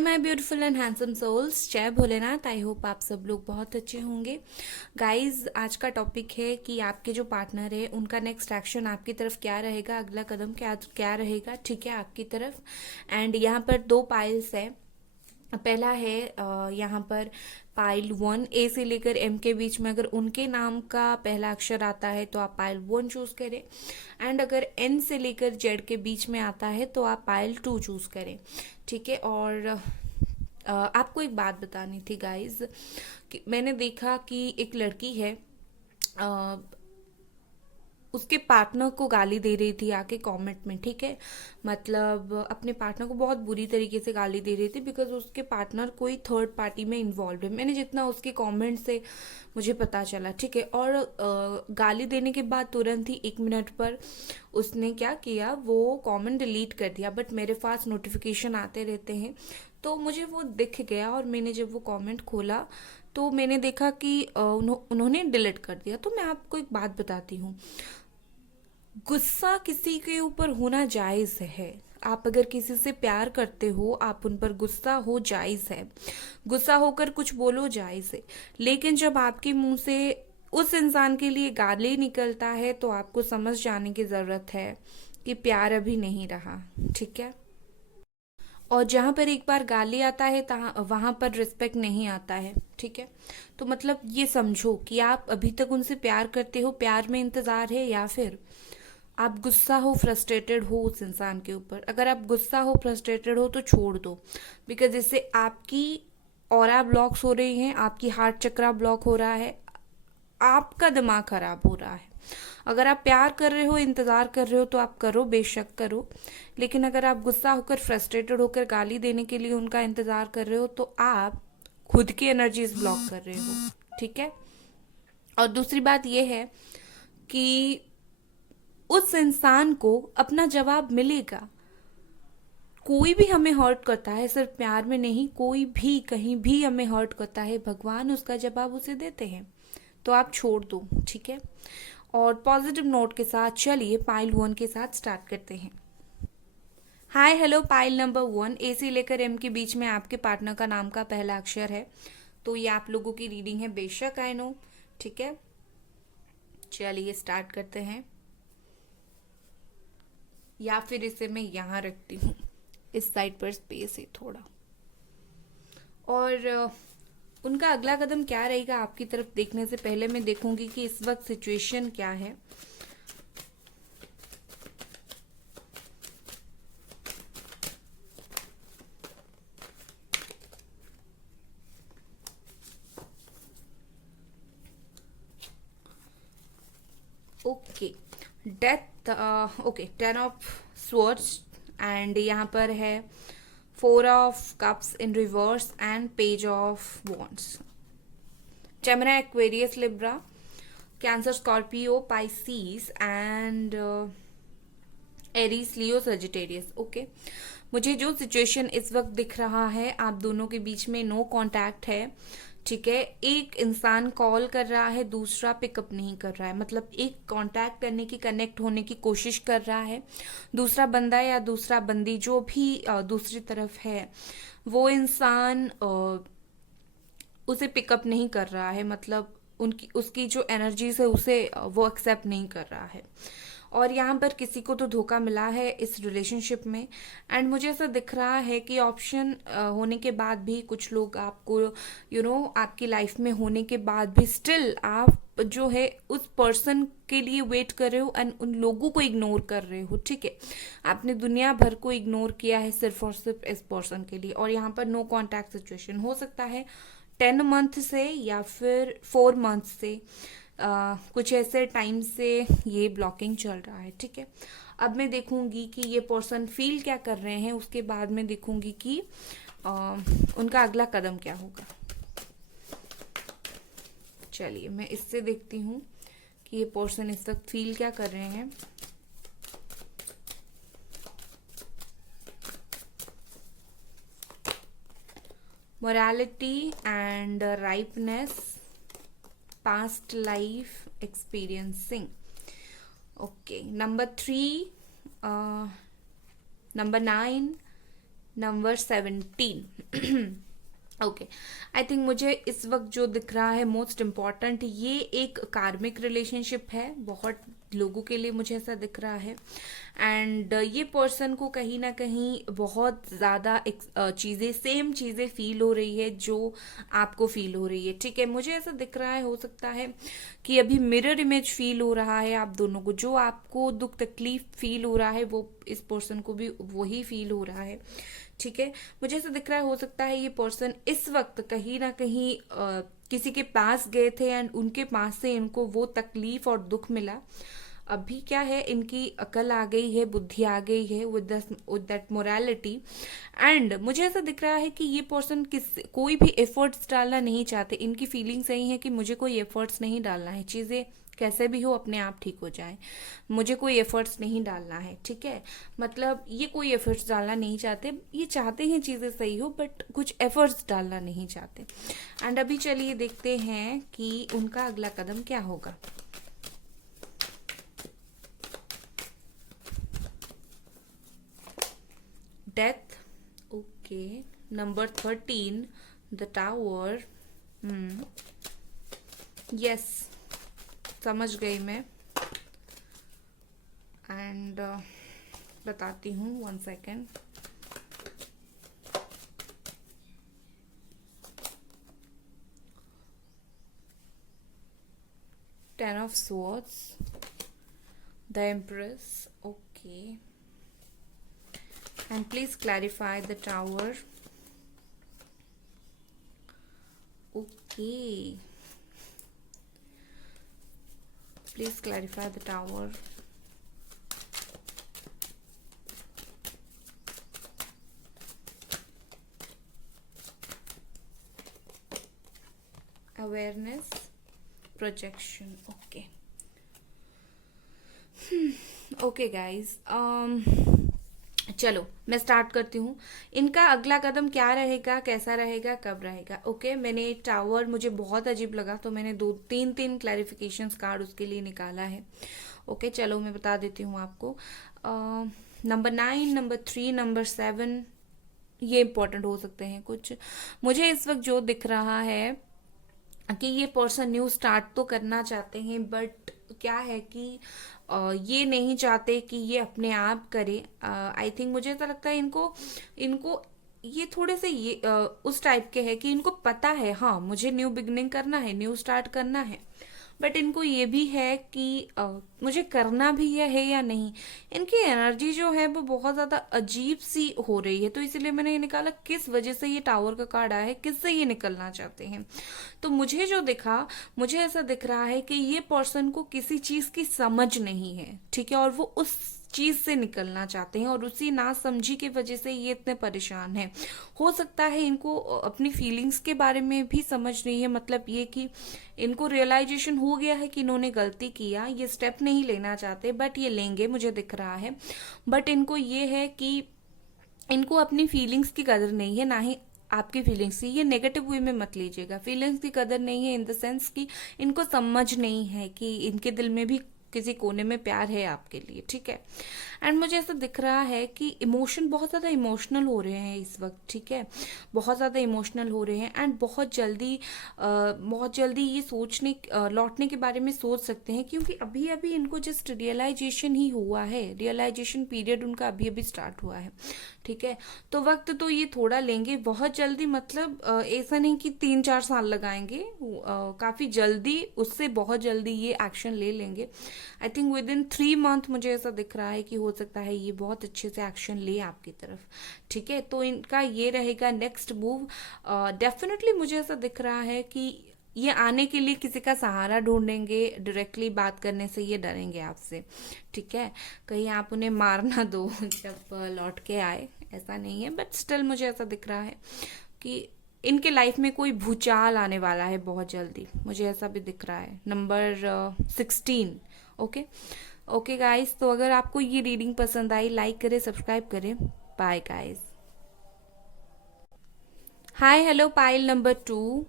Hi my beautiful and handsome souls, जय Bholenath. I hope आप सब लोग बहुत अच्छे होंगे। गाइस, आज का टॉपिक है कि आपके जो पार्टनर है उनका नेक्स्ट एक्शन आपकी तरफ क्या रहेगा, अगला कदम क्या क्या रहेगा, ठीक है, आपकी तरफ। एंड यहाँ पर दो पाइल्स है। पहला है यहाँ पर पाइल 1, ए से लेकर एम के बीच में अगर उनके नाम का पहला अक्षर आता है तो आप पाइल 1 चूज करें। एंड अगर एन से लेकर जेड के बीच में आता है तो आप पाइल 2 चूज करें, ठीक है। और आपको एक बात बतानी थी गाइज, कि मैंने देखा कि एक लड़की है, उसके पार्टनर को गाली दे रही थी आके कमेंट में, ठीक है। मतलब अपने पार्टनर को बहुत बुरी तरीके से गाली दे रही थी बिकॉज उसके पार्टनर कोई थर्ड पार्टी में इन्वॉल्व है। मैंने जितना उसके कमेंट से मुझे पता चला, ठीक है। और गाली देने के बाद तुरंत ही 1 मिनट पर उसने क्या किया, वो कमेंट डिलीट कर दिया। बट मेरे पास नोटिफिकेशन आते रहते हैं तो मुझे वो दिख गया, और मैंने जब वो कमेंट खोला तो मैंने देखा कि उन्होंने डिलीट कर दिया। तो मैं आपको एक बात बताती हूँ, गुस्सा किसी के ऊपर होना जायज़ है। आप अगर किसी से प्यार करते हो, आप उन पर गुस्सा हो, जायज़ है। गुस्सा होकर कुछ बोलो, जायज़ है। लेकिन जब आपके मुंह से उस इंसान के लिए गाली निकलता है तो आपको समझ जाने की ज़रूरत है कि प्यार अभी नहीं रहा, ठीक है। और जहाँ पर एक बार गाली आता है वहाँ पर रिस्पेक्ट नहीं आता है, ठीक है। तो मतलब ये समझो कि आप अभी तक उनसे प्यार करते हो, प्यार में इंतज़ार है, या फिर आप गुस्सा हो, फ्रस्ट्रेटेड हो उस इंसान के ऊपर। अगर आप गुस्सा हो, फ्रस्ट्रेटेड हो तो छोड़ दो, बिकॉज इससे आपकी ऑरा ब्लॉक्स हो रही हैं, आपकी हार्ट चक्रा ब्लॉक हो रहा है, आपका दिमाग खराब हो रहा है। अगर आप प्यार कर रहे हो, इंतज़ार कर रहे हो तो आप करो, बेशक करो। लेकिन अगर आप गुस्सा होकर, फ्रस्ट्रेटेड होकर गाली देने के लिए उनका इंतज़ार कर रहे हो तो आप खुद की एनर्जीज ब्लॉक कर रहे हो, ठीक है। और दूसरी बात यह है कि उस इंसान को अपना जवाब मिलेगा। कोई भी हमें हर्ट करता है, सिर्फ प्यार में नहीं, कोई भी कहीं भी हमें हर्ट करता है, भगवान उसका जवाब उसे देते हैं। तो आप छोड़ दो, ठीक है। और पॉजिटिव नोट के साथ चलिए पाइल 1 के साथ स्टार्ट करते हैं। हाय हेलो पाइल नंबर 1, ए से लेकर एम के बीच में आपके पार्टनर का नाम का पहला अक्षर है। तो ये आप लोगों की रीडिंग है, बेशक, आई नो, ठीक है। चलिए स्टार्ट करते हैं, या फिर इसे मैं यहाँ रखती हूँ, इस साइड पर स्पेस है थोड़ा। और उनका अगला कदम क्या रहेगा आपकी तरफ देखने से पहले मैं देखूंगी कि इस वक्त सिचुएशन क्या है। Okay, death, okay, 10 of swords, and यहाँ पर है 4 of cups in reverse and page of wands. Gemini, Aquarius, Libra, cancer, Scorpio, Pisces and Aries, Leo, Sagittarius. Okay, मुझे जो सिचुएशन इस वक्त दिख रहा है, आप दोनों के बीच में नो कांटेक्ट है, ठीक है। एक इंसान कॉल कर रहा है, दूसरा पिकअप नहीं कर रहा है। मतलब एक कांटेक्ट करने की, कनेक्ट होने की कोशिश कर रहा है, दूसरा बंदा या दूसरा बंदी जो भी दूसरी तरफ है, वो इंसान उसे पिकअप नहीं कर रहा है। मतलब उनकी उसकी जो एनर्जीज है उसे वो एक्सेप्ट नहीं कर रहा है। और यहाँ पर किसी को तो धोखा मिला है इस रिलेशनशिप में। एंड मुझे ऐसा दिख रहा है कि ऑप्शन होने के बाद भी कुछ लोग आपको आपकी लाइफ में होने के बाद भी स्टिल आप जो है उस पर्सन के लिए वेट कर रहे हो एंड उन लोगों को इग्नोर कर रहे हो, ठीक है। आपने दुनिया भर को इग्नोर किया है सिर्फ और सिर्फ इस पर्सन के लिए। और यहाँ पर नो कॉन्टैक्ट सिचुएशन हो सकता है 10 मंथ से या फिर 4 मंथ से, कुछ ऐसे टाइम से ये ब्लॉकिंग चल रहा है, ठीक है। अब मैं देखूंगी कि ये पर्सन फील क्या कर रहे हैं, उसके बाद में देखूंगी कि उनका अगला कदम क्या होगा। चलिए मैं इससे देखती हूँ कि ये पर्सन इस वक्त फील क्या कर रहे हैं। Morality and ripeness, past life experiencing. Okay, number 3, number 9, number 17। Okay, I think मुझे इस वक्त जो दिख रहा है मोस्ट इम्पॉर्टेंट, ये एक कार्मिक रिलेशनशिप है बहुत लोगों के लिए, मुझे ऐसा दिख रहा है। एंड ये पर्सन को कहीं ना कहीं बहुत ज़्यादा चीज़ें, सेम चीज़ें फील हो रही है जो आपको फील हो रही है, ठीक है। मुझे ऐसा दिख रहा है, हो सकता है कि अभी मिरर इमेज फील हो रहा है आप दोनों को, जो आपको दुख तकलीफ फील हो रहा है वो इस पर्सन को भी वही फील हो रहा है, ठीक है। मुझे ऐसा दिख रहा है, हो सकता है ये पर्सन इस वक्त कहीं ना कहीं किसी के पास गए थे एंड उनके पास से इनको वो तकलीफ और दुख मिला। अभी क्या है, इनकी अकल आ गई है, बुद्धि आ गई है विद दैट मोरालिटी। एंड मुझे ऐसा दिख रहा है कि ये पर्सन कोई भी एफर्ट्स डालना नहीं चाहते। इनकी फीलिंग सही है कि मुझे कोई एफर्ट्स नहीं डालना है, चीज़ें कैसे भी हो अपने आप ठीक हो जाए, मुझे कोई एफर्ट्स नहीं डालना है, ठीक है। मतलब ये कोई एफर्ट्स डालना नहीं चाहते, ये चाहते हैं चीज़ें सही हो बट कुछ एफर्ट्स डालना नहीं चाहते। एंड अभी चलिए देखते हैं कि उनका अगला कदम क्या होगा। Death, okay. Number 13, the tower. Yes, समझ गई मैं। एंड बताती हूँ, 1 second. Ten of swords, the empress, okay. And please clarify the tower, okay. Please clarify the tower, awareness, projection, okay. Okay guys, चलो मैं स्टार्ट करती हूँ। इनका अगला कदम क्या रहेगा, कैसा रहेगा, कब रहेगा। ओके, मैंने टावर मुझे बहुत अजीब लगा तो मैंने 2-3 क्लैरिफिकेशन कार्ड उसके लिए निकाला है। ओके, चलो मैं बता देती हूँ आपको। नंबर 9, नंबर 3, नंबर 7 ये इंपॉर्टेंट हो सकते हैं कुछ। मुझे इस वक्त जो दिख रहा है कि ये पर्सन न्यू स्टार्ट तो करना चाहते हैं बट क्या है कि ये नहीं चाहते कि ये अपने आप करे। आई थिंक मुझे ऐसा लगता है इनको इनको ये थोड़े से ये उस टाइप के है कि इनको पता है, हाँ मुझे न्यू बिगनिंग करना है, न्यू स्टार्ट करना है, बट इनको ये भी है कि मुझे करना भी है या नहीं। इनकी एनर्जी जो है वो बहुत ज़्यादा अजीब सी हो रही है, तो इसीलिए मैंने ये निकाला किस वजह से ये टावर का कार्ड आया है, किससे ये निकलना चाहते हैं। तो मुझे जो दिखा, मुझे ऐसा दिख रहा है कि ये पर्सन को किसी चीज़ की समझ नहीं है, ठीक है, और वो उस चीज से निकलना चाहते हैं और उसी नासमझी की वजह से ये इतने परेशान हैं। हो सकता है इनको अपनी फीलिंग्स के बारे में भी समझ नहीं है, मतलब ये कि इनको रियलाइजेशन हो गया है कि इन्होंने गलती किया, ये स्टेप नहीं लेना चाहते बट ये लेंगे, मुझे दिख रहा है। बट इनको ये है कि इनको अपनी फीलिंग्स की कदर नहीं है, ना ही आपकी फीलिंग्स की। ये नेगेटिव वे में मत लीजिएगा, फीलिंग्स की कदर नहीं है इन द सेंस कि इनको समझ नहीं है कि इनके दिल में भी किसी कोने में प्यार है आपके लिए, ठीक है। एंड मुझे ऐसा दिख रहा है कि इमोशन बहुत ज़्यादा इमोशनल हो रहे हैं इस वक्त, ठीक है, बहुत ज़्यादा इमोशनल हो रहे हैं एंड बहुत जल्दी ये सोचने लौटने के बारे में सोच सकते हैं, क्योंकि अभी अभी इनको जस्ट रियलाइजेशन ही हुआ है, रियलाइजेशन पीरियड उनका अभी अभी स्टार्ट हुआ है, ठीक है। तो वक्त तो ये थोड़ा लेंगे बहुत जल्दी, मतलब ऐसा नहीं कि 3-4 साल लगाएंगे, काफ़ी जल्दी, उससे बहुत जल्दी ये एक्शन ले लेंगे। I think with in 3 month मुझे ऐसा दिख रहा है कि हो सकता है ये बहुत अच्छे से एक्शन ले आपकी तरफ, ठीक है। तो इनका ये रहेगा नेक्स्ट मूव। डेफिनेटली मुझे ऐसा दिख रहा है कि ये आने के लिए किसी का सहारा ढूंढेंगे, डायरेक्टली बात करने से ये डरेंगे आपसे, ठीक है। कहीं आप उन्हें मार ना दो जब लौट के आए, ऐसा नहीं है, बट स्टिल मुझे ऐसा दिख रहा है कि इनके लाइफ में कोई भूचाल आने वाला है बहुत जल्दी, मुझे ऐसा भी दिख रहा है। Number 16, okay. ओके गाइस, तो अगर आपको ये रीडिंग पसंद आई, लाइक करें, सब्सक्राइब करें। Bye guys. Hi hello pile number 2।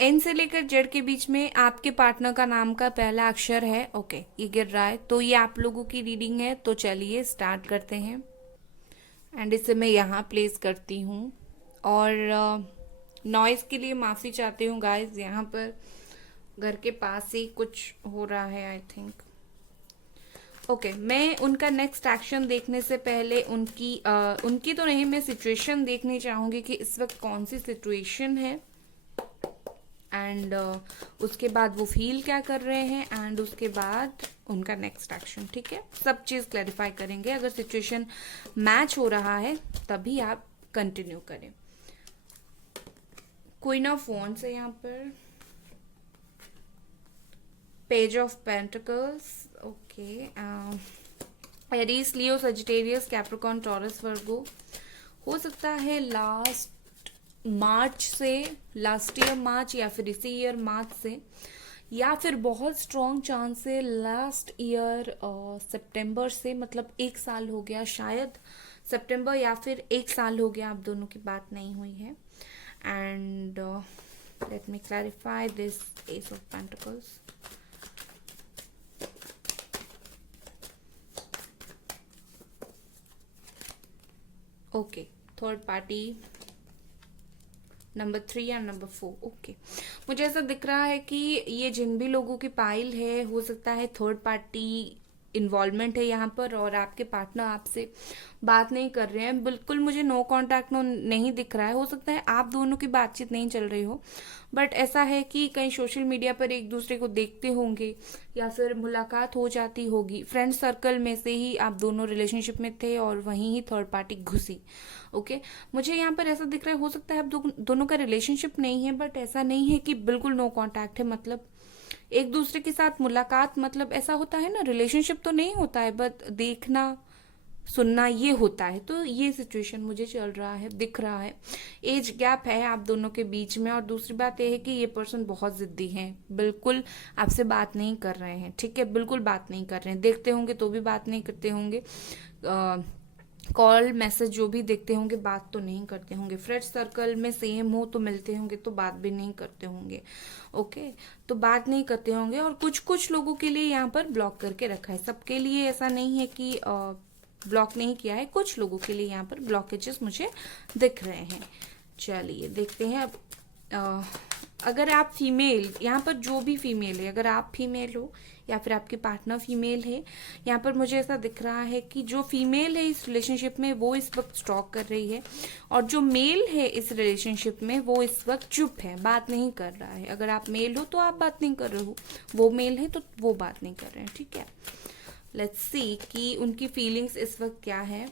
N से लेकर जेड के बीच में आपके पार्टनर का नाम का पहला अक्षर है, ओके, ये गिर रहा है, तो ये आप लोगों की रीडिंग है। तो चलिए स्टार्ट करते हैं। एंड इसे मैं यहाँ प्लेस करती हूँ। और नॉइज़ के लिए माफ़ी चाहती हूँ गाइस, यहाँ पर घर के पास ही कुछ हो रहा है आई थिंक। ओके, मैं उनका नेक्स्ट एक्शन देखने से पहले उनकी तो नहीं, मैं सिचुएशन देखनी चाहूँगी कि इस वक्त कौन सी सिचुएशन है, एंड उसके बाद वो फील क्या कर रहे हैं, एंड उसके बाद उनका नेक्स्ट एक्शन। ठीक है, सब चीज़ क्लैरिफाई करेंगे। अगर सिचुएशन मैच हो रहा है तभी आप कंटिन्यू करें। क्वीन ऑफ वॉन्ड्स है यहाँ पर, page of pentacles, okay, Aries, Leo, Sagittarius, Capricorn, Taurus, Virgo. हो सकता है लास्ट मार्च से, लास्ट ईयर मार्च या फिर इसी ईयर मार्च से, या फिर बहुत स्ट्रॉन्ग चांस है लास्ट ईयर सितंबर से, मतलब 1 साल हो गया शायद, सितंबर या फिर 1 साल हो गया आप दोनों की बात नहीं हुई है। And let me clarify this S of pentacles. Okay, third party number 3 या नंबर 4। ओके, मुझे ऐसा दिख रहा है कि ये जिन भी लोगों की पाइल है, हो सकता है थर्ड पार्टी इन्वॉल्वमेंट है यहाँ पर, और आपके पार्टनर आपसे बात नहीं कर रहे हैं। बिल्कुल मुझे नो कांटेक्ट नहीं दिख रहा है। हो सकता है आप दोनों की बातचीत नहीं चल रही हो, बट ऐसा है कि कहीं सोशल मीडिया पर एक दूसरे को देखते होंगे या फिर मुलाकात हो जाती होगी। फ्रेंड सर्कल में से ही आप दोनों रिलेशनशिप में थे और वहीं ही थर्ड पार्टी घुसी। ओके, मुझे यहाँ पर ऐसा दिख रहा है, हो सकता है आप दोनों का रिलेशनशिप नहीं है, बट ऐसा नहीं है कि बिल्कुल नो कांटेक्ट है। मतलब एक दूसरे के साथ मुलाकात, मतलब ऐसा होता है ना, रिलेशनशिप तो नहीं होता है, बट देखना सुनना ये होता है। तो ये सिचुएशन मुझे चल रहा है, दिख रहा है। एज गैप है आप दोनों के बीच में, और दूसरी बात यह है कि ये पर्सन बहुत जिद्दी है, बिल्कुल आपसे बात नहीं कर रहे हैं। ठीक है, बिल्कुल बात नहीं कर रहे हैं, देखते होंगे तो भी बात नहीं करते होंगे, कॉल मैसेज जो भी देखते होंगे बात तो नहीं करते होंगे। फ्रेंड सर्कल में सेम हो तो मिलते होंगे तो बात भी नहीं करते होंगे। ओके, तो बात नहीं करते होंगे, और कुछ कुछ लोगों के लिए यहाँ पर ब्लॉक करके रखा है, सबके लिए ऐसा नहीं है कि ब्लॉक नहीं किया है। कुछ लोगों के लिए यहाँ पर ब्लॉकेजेस मुझे दिख रहे हैं। चलिए देखते हैं अब। अगर आप फीमेल, यहाँ पर जो भी फीमेल है, अगर आप फीमेल हो या फिर आपके पार्टनर फीमेल है, यहाँ पर मुझे ऐसा दिख रहा है कि जो फीमेल है इस रिलेशनशिप में वो इस वक्त स्टॉक कर रही है, और जो मेल है इस रिलेशनशिप में वो इस वक्त चुप है, बात नहीं कर रहा है। अगर आप मेल हो तो आप बात नहीं कर रहे हो, वो मेल है तो वो बात नहीं कर रहे हैं। ठीक है, लेट्स सी कि उनकी फीलिंग्स इस वक्त क्या है।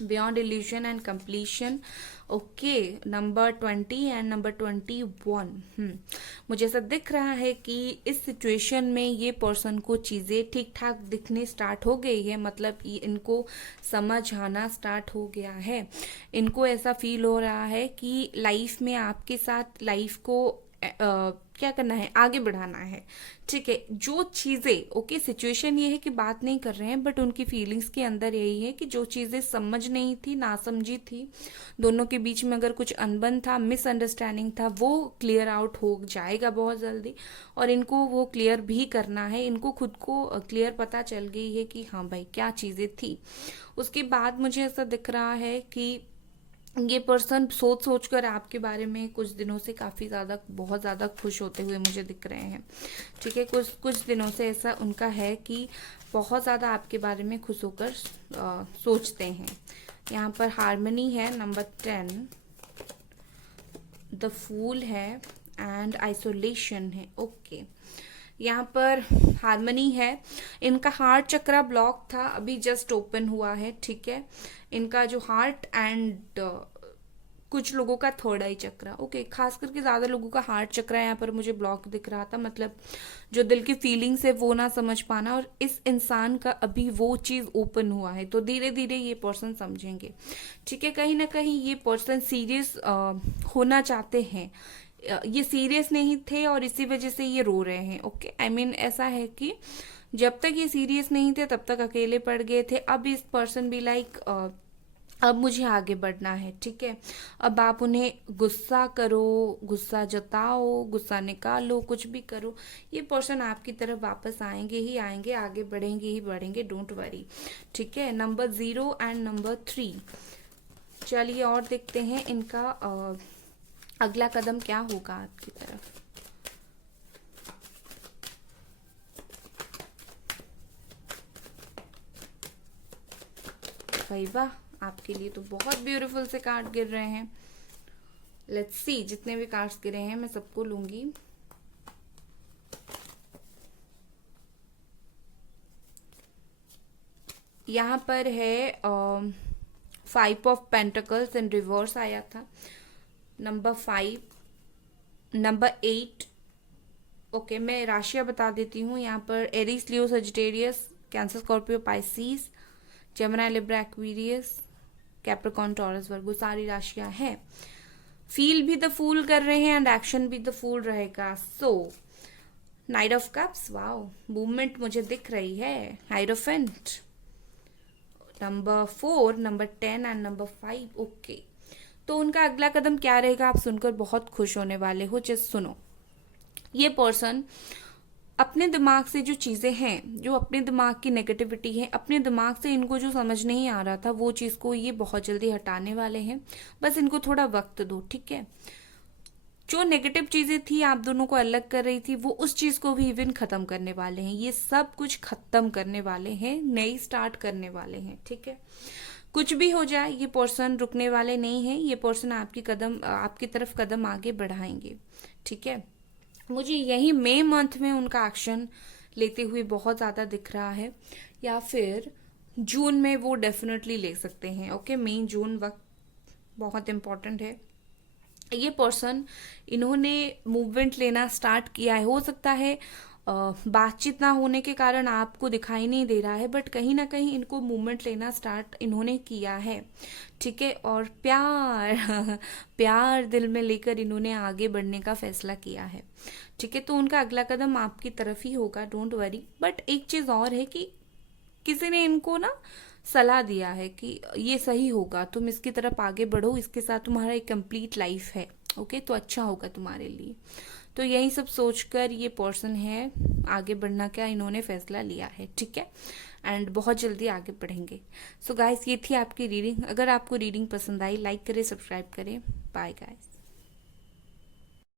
Beyond illusion and completion, okay, number 20 and number 21। मुझे ऐसा दिख रहा है कि इस सिचुएशन में ये पर्सन को चीज़ें ठीक ठाक दिखने स्टार्ट हो गई है, मतलब इनको समझ आना स्टार्ट हो गया है। इनको ऐसा फील हो रहा है कि लाइफ में आपके साथ लाइफ को क्या करना है, आगे बढ़ाना है। ठीक है, जो चीज़ें, ओके, सिचुएशन ये है कि बात नहीं कर रहे हैं, बट उनकी फीलिंग्स के अंदर यही है कि जो चीज़ें समझ नहीं थी, नासमझी थी, दोनों के बीच में अगर कुछ अनबन था, मिसअंडरस्टैंडिंग था, वो क्लियर आउट हो जाएगा बहुत जल्दी, और इनको वो क्लियर भी करना है। इनको खुद को क्लियर पता चल गई है कि हाँ भाई क्या चीज़ें थी। उसके बाद मुझे ऐसा दिख रहा है कि ये पर्सन सोच सोच कर आपके बारे में कुछ दिनों से काफ़ी ज़्यादा, बहुत ज़्यादा खुश होते हुए मुझे दिख रहे हैं। ठीक है, कुछ दिनों से ऐसा उनका है कि बहुत ज़्यादा आपके बारे में खुश होकर सोचते हैं। यहाँ पर हार्मनी है, नंबर 10, द फूल है, एंड आइसोलेशन है। ओके, यहाँ पर हार्मनी है। इनका हार्ट चक्रा ब्लॉक था, अभी जस्ट ओपन हुआ है। ठीक है, इनका जो हार्ट एंड कुछ लोगों का थर्ड आई चक्रा, ओके, खास करके ज़्यादा लोगों का हार्ट चक्रा यहाँ पर मुझे ब्लॉक दिख रहा था। मतलब जो दिल की फीलिंग्स है वो ना समझ पाना, और इस इंसान का अभी वो चीज़ ओपन हुआ है, तो धीरे धीरे ये पर्सन समझेंगे। ठीक है, कहीं ना कहीं ये पर्सन सीरियस होना चाहते हैं, ये सीरियस नहीं थे और इसी वजह से ये रो रहे हैं। ओके, आई मीन ऐसा है कि जब तक ये सीरियस नहीं थे तब तक अकेले पड़ गए थे। अब इस पर्सन भी लाइक अब मुझे आगे बढ़ना है, ठीक है। अब आप उन्हें गुस्सा करो, गुस्सा जताओ, गुस्सा निकालो, कुछ भी करो, ये पर्सन आपकी तरफ वापस आएंगे ही आएंगे, आगे बढ़ेंगे ही बढ़ेंगे, डोंट वरी, ठीक है। Number 0 and number 3। चलिए और देखते हैं इनका अगला कदम क्या होगा आपकी तरफ। भाई वाह, आपके लिए तो बहुत ब्यूटीफुल से कार्ड गिर रहे हैं। लेट्स सी, जितने भी कार्ड्स गिरे हैं मैं सबको लूंगी। यहाँ पर है 5 ऑफ पेंटिकल्स इन रिवर्स आया था, नंबर 5, नंबर 8। ओके, मैं राशियां बता देती हूँ यहाँ पर। Aries, Leo, Sagittarius, Cancer, Scorpio, Pisces, Gemini, Libra, Aquarius, Capricorn, Taurus, Virgo, सारी राशियां हैं। फील भी द फूल कर रहे हैं एंड एक्शन भी द फूल रहेगा। So knight of cups, wow, movement मुझे दिख रही है। Hierophant, number 4, number 10 and number 5। Okay, तो उनका अगला कदम क्या रहेगा आप सुनकर बहुत खुश होने वाले हो। जस्ट सुनो, ये पर्सन अपने दिमाग से जो चीज़ें हैं, जो अपने दिमाग की नेगेटिविटी है, अपने दिमाग से इनको जो समझ नहीं आ रहा था वो चीज़ को ये बहुत जल्दी हटाने वाले हैं। बस इनको थोड़ा वक्त दो, ठीक है। जो नेगेटिव चीज़ें थी आप दोनों को अलग कर रही थी, वो उस चीज़ को भी इवन ख़त्म करने वाले हैं। ये सब कुछ ख़त्म करने वाले हैं, नई स्टार्ट करने वाले हैं, ठीक है। कुछ भी हो जाए ये पर्सन रुकने वाले नहीं है। ये पर्सन आपकी तरफ कदम आगे बढ़ाएंगे, ठीक है। मुझे यही मई मंथ में उनका एक्शन लेते हुए बहुत ज़्यादा दिख रहा है, या फिर जून में वो डेफिनेटली ले सकते हैं। ओके, मई जून वक्त बहुत इम्पोर्टेंट है। ये पर्सन, इन्होंने मूवमेंट लेना स्टार्ट किया है। हो सकता है बातचीत ना होने के कारण आपको दिखाई नहीं दे रहा है, बट कहीं ना कहीं इनको मूवमेंट लेना स्टार्ट इन्होंने किया है, ठीक है। और प्यार प्यार दिल में लेकर इन्होंने आगे बढ़ने का फैसला किया है, ठीक है। तो उनका अगला कदम आपकी तरफ ही होगा, डोंट वरी। बट एक चीज़ और है कि किसी ने इनको ना सलाह दिया है कि ये सही होगा, तुम इसकी तरफ आगे बढ़ो, इसके साथ तुम्हारा एक कंप्लीट लाइफ है, ओके, तो अच्छा होगा तुम्हारे लिए। तो यही सब सोचकर ये पर्सन है, आगे बढ़ना क्या इन्होंने फैसला लिया है, ठीक है। एंड बहुत जल्दी आगे बढ़ेंगे। सो गाइस, ये थी आपकी रीडिंग। अगर आपको रीडिंग पसंद आई, लाइक करें, सब्सक्राइब करें। Bye guys.